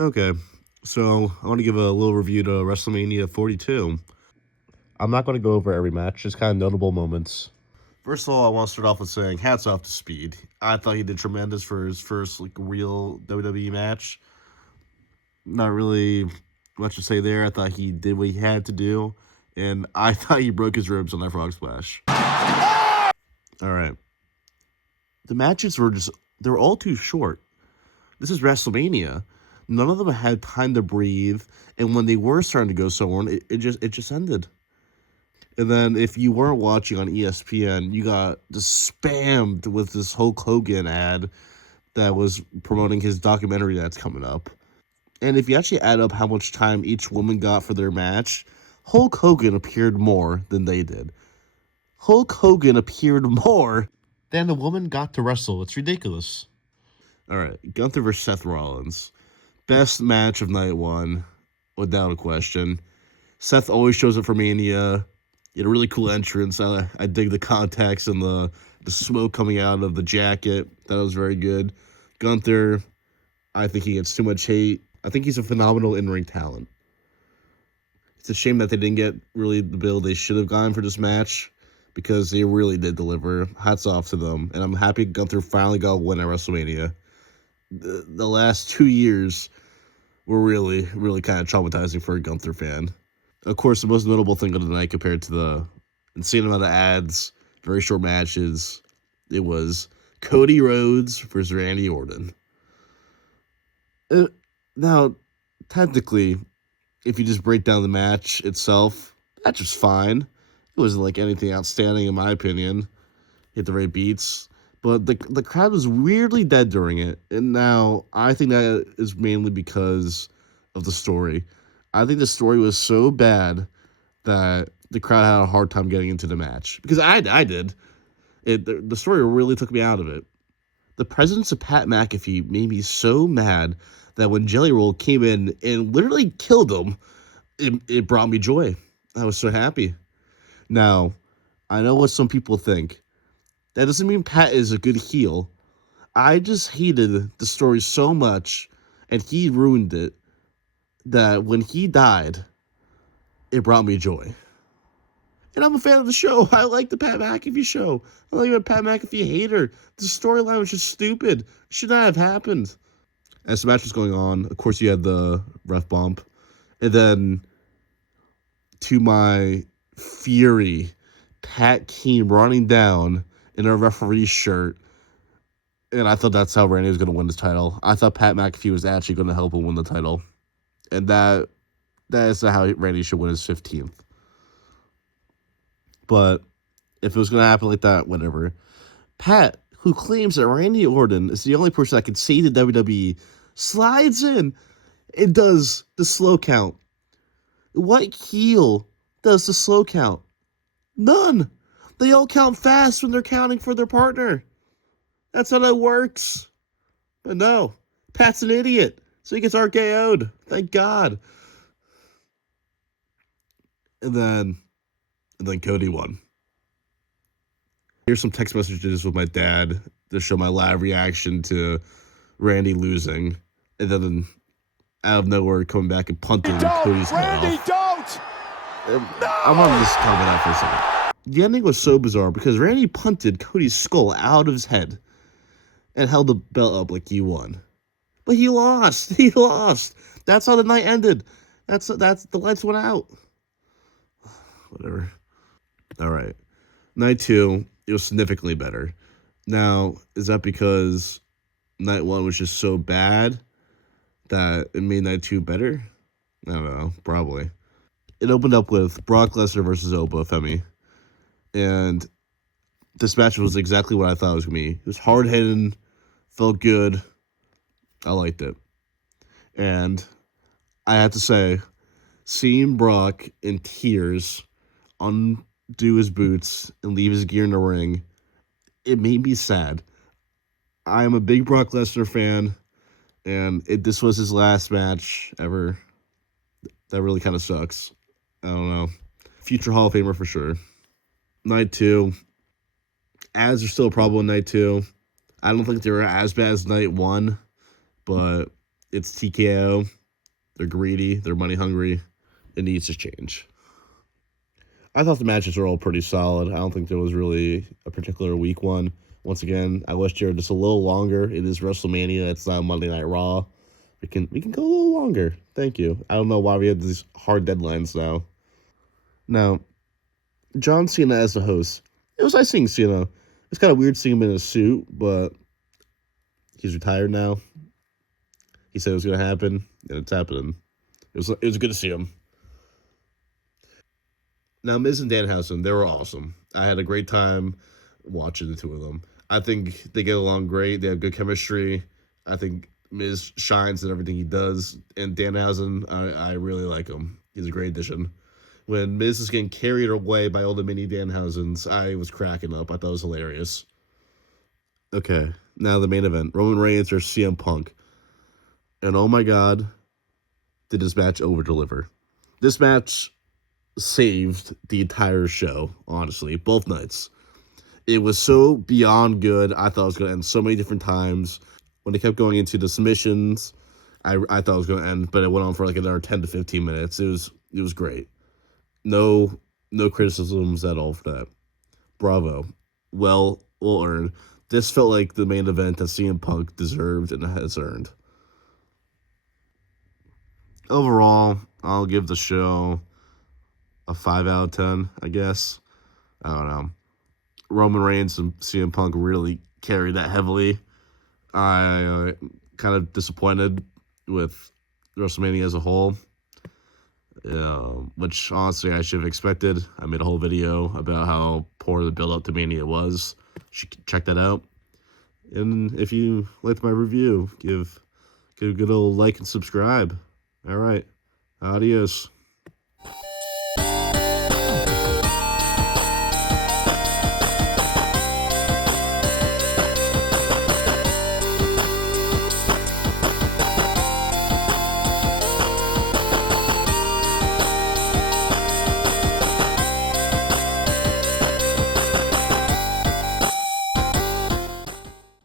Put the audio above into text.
Okay, so I want to give a little review to WrestleMania 42. I'm not going to go over every match, just kind of notable moments. First of all, I want to start off with saying hats off to Speed. I thought he did tremendous for his first real WWE match. Not really much to say there. I thought he did what he had to do, and I thought he broke his ribs on that frog splash. All right, the matches they were all too short. This is WrestleMania. None of them had time to breathe, and when they were starting to go somewhere, it just ended. And then if you weren't watching on ESPN, you got just spammed with this Hulk Hogan ad that was promoting his documentary that's coming up. And if you actually add up how much time each woman got for their match, Hulk Hogan appeared more than they did. Hulk Hogan appeared more than the woman got to wrestle. It's ridiculous. All right, Gunther versus Seth Rollins. Best match of night one, without a question. Seth always shows up for Mania. He had a really cool entrance. I dig the contacts and the smoke coming out of the jacket. That was very good. Gunther, I think he gets too much hate. I think he's a phenomenal in-ring talent. It's a shame that they didn't get really the bill they should have gotten for this match because they really did deliver. Hats off to them. And I'm happy Gunther finally got a win at WrestleMania. The last 2 years were really, really kind of traumatizing for a Gunther fan. Of course, the most notable thing of the night compared to the insane amount of ads, very short matches, it was Cody Rhodes versus Randy Orton. Now, technically, if you just break down the match itself, that was fine. It wasn't like anything outstanding in my opinion. Hit the right beats. But the crowd was weirdly dead during it. And now, I think that is mainly because of the story. I think the story was so bad that the crowd had a hard time getting into the match. Because I did. The story really took me out of it. The presence of Pat McAfee made me so mad that when Jelly Roll came in and literally killed him, it brought me joy. I was so happy. Now, I know what some people think. That doesn't mean Pat is a good heel. I just hated the story so much, and he ruined it, that when he died, it brought me joy. And I'm a fan of the show. I like the Pat McAfee show. I'm not even a Pat McAfee hater. The storyline was just stupid. It should not have happened. As the match was going on, of course, you had the ref bump. And then, to my fury, Pat came running down in a referee's shirt. And I thought that's how Randy was going to win this title. I thought Pat McAfee was actually going to help him win the title. And that is how Randy should win his 15th. But if it was going to happen like that, whatever. Pat, who claims that Randy Orton is the only person that can save the WWE, slides in and does the slow count. What heel does the slow count? None. They all count fast when they're counting for their partner. That's how that works. But no, Pat's an idiot, so he gets RKO'd. Thank God. And then Cody won. Here's some text messages with my dad to show my live reaction to Randy losing. And then out of nowhere coming back and punting Cody's head off. Don't! I want to just talk about that for a second. The ending was so bizarre because Randy punted Cody's skull out of his head and held the belt up like he won. But he lost. He lost. That's how the night ended. That's the lights went out. Whatever. All right. Night 2, it was significantly better. Now, is that because night 1 was just so bad that it made night 2 better? I don't know. Probably. It opened up with Brock Lesnar versus Oba Femi. And this match was exactly what I thought it was going to be. It was hard-hitting, felt good. I liked it. And I have to say, seeing Brock in tears undo his boots and leave his gear in the ring, it made me sad. I am a big Brock Lesnar fan, and this was his last match ever. That really kind of sucks. I don't know. Future Hall of Famer for sure. Night 2. Ads are still a problem in night 2. I don't think they were as bad as night 1, but It's TKO. They're greedy. They're money hungry. It needs to change. I thought the matches were all pretty solid. I don't think there was really a particular weak one. Once again, I wish they were just a little longer. It is WrestleMania. It's not Monday Night Raw. We can go a little longer. Thank you. I don't know why we have these hard deadlines now. Now, John Cena as the host. It was nice seeing Cena. It's kind of weird seeing him in a suit, but he's retired now. He said it was going to happen, and it's happening. It was good to see him. Now, Miz and Danhausen, they were awesome. I had a great time watching the two of them. I think they get along great. They have good chemistry. I think Miz shines in everything he does. And Danhausen, I really like him. He's a great addition. When Miz is getting carried away by all the mini Danhausens, I was cracking up. I thought it was hilarious. Okay, now the main event. Roman Reigns or CM Punk. And oh my god, did this match over deliver. This match saved the entire show, honestly, both nights. It was so beyond good. I thought it was going to end so many different times. When they kept going into the submissions, I thought it was going to end, but it went on for like another 10 to 15 minutes. It was great. No criticisms at all for that. Bravo. Well earned. This felt like the main event that CM Punk deserved and has earned. Overall, I'll give the show a 5 out of 10, I guess. I don't know. Roman Reigns and CM Punk really carried that heavily. I kind of disappointed with WrestleMania as a whole, which honestly I should have expected. I made a whole video about how poor the build-up to Mania was. You should check that out. And if you liked my review, give a good old like and subscribe. All right. Adios.